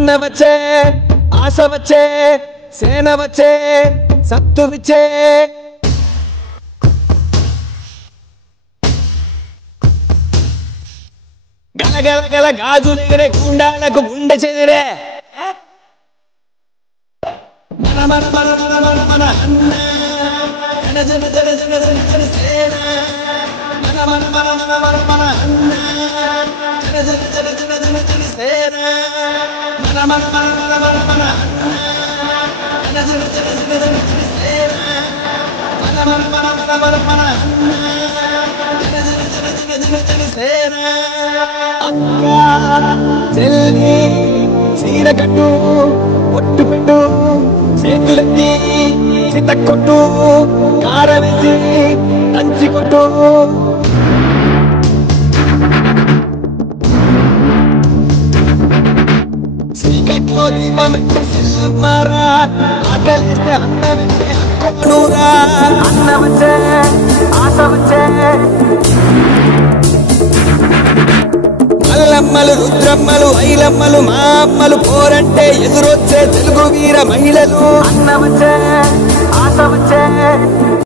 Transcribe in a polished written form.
అన్న వచ్చే ఆశ వచ్చే సేన వచ్చే సత్తు విచ్చే గలగల గల గాజులెగరే గుండాలకు గుండె చెదిరే మన మన మన మన మన మన అన్న జన జన జన జన జన సేన మన మన మన మన మన మన అన్న జన జన జన జన జన జన సేన మన మన మన మన మన మన అన్న జన జన జన జన జన జన సేన మన మన మన మన మన మన అన్న జన జన జన జన జన జన సేన అక్క చెల్లి సీర కట్టు ఒట్టు పెట్టు చేతులెత్తి చిత కొట్టు కారం వేసి దంచి కొట్టు చీకట్లో దీపం మారా ఆకలిస్తే అన్నమిస్తే హక్కునూరా అన్న వచ్చే ఆశ వచ్చే మల్లమ్మలు రుద్రమ్మలు ఐలమ్మలు మా అమ్మలు పోరంటే ఎదురొచ్చే తెలుగు వీర మహిళలు అన్న వచ్చే ఆశ వచ్చే